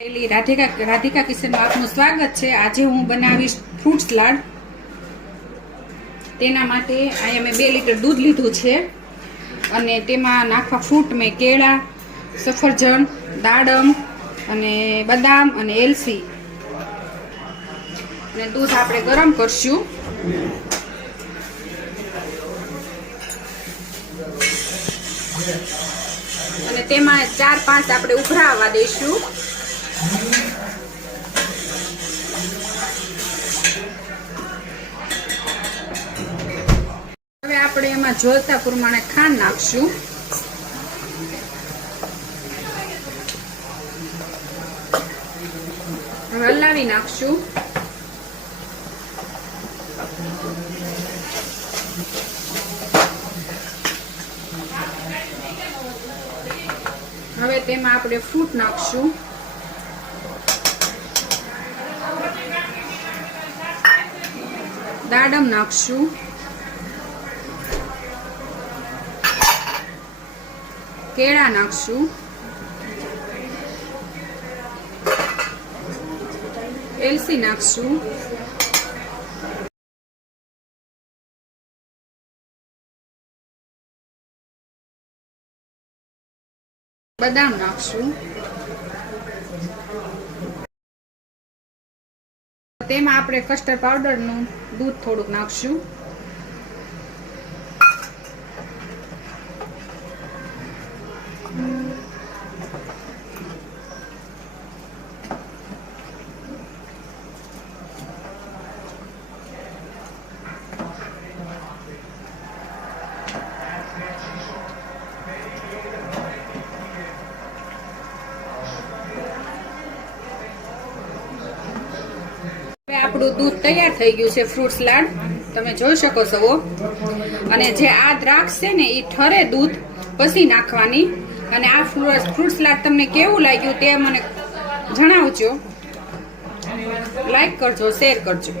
રાધિકા રાધિકા કિશનમાં આપનું સ્વાગત છે. આજે હું બનાવીશ ફ્રૂટ સલાડ તેના માટે અહીંયા મેં બે લીટર દૂધ લીધું છે. અને તેમાં નાખવા ફ્રૂટ મેં કેળા, સફરજન, દાડમ અને બદામ અને એલસી. અને દૂધ આપણે ગરમ કરશું. અને તેમાં ચાર પાંચ આપણે ઉભરાવા દઈશું. હવે આપણે એમાં જોતા પ્રમાણે ખાંડ નાખશું. હલાવી નાખશું. હવે તેમાં આપણે ફ્રૂટ નાખશું. દાડમ નાખશું. કેળા નાખશું. એલસી નાખશું. બદામ નાખશું. તેમાં આપણે કસ્ટર્ડ પાવડરનું દૂધ થોડુંક નાખશું. આપણું દૂધ તૈયાર થઈ ગયું છે ફ્રૂટ સલાડ. તમે જોઈ શકો છો અને જે આ દ્રાક્ષ છે ને એ ઠરે દૂધ પછી નાખવાની. અને આ ફ્રૂટ સલાડ તમને કેવું લાગ્યું તે મને જણાવજો. લાઈક કરજો, શેર કરજો.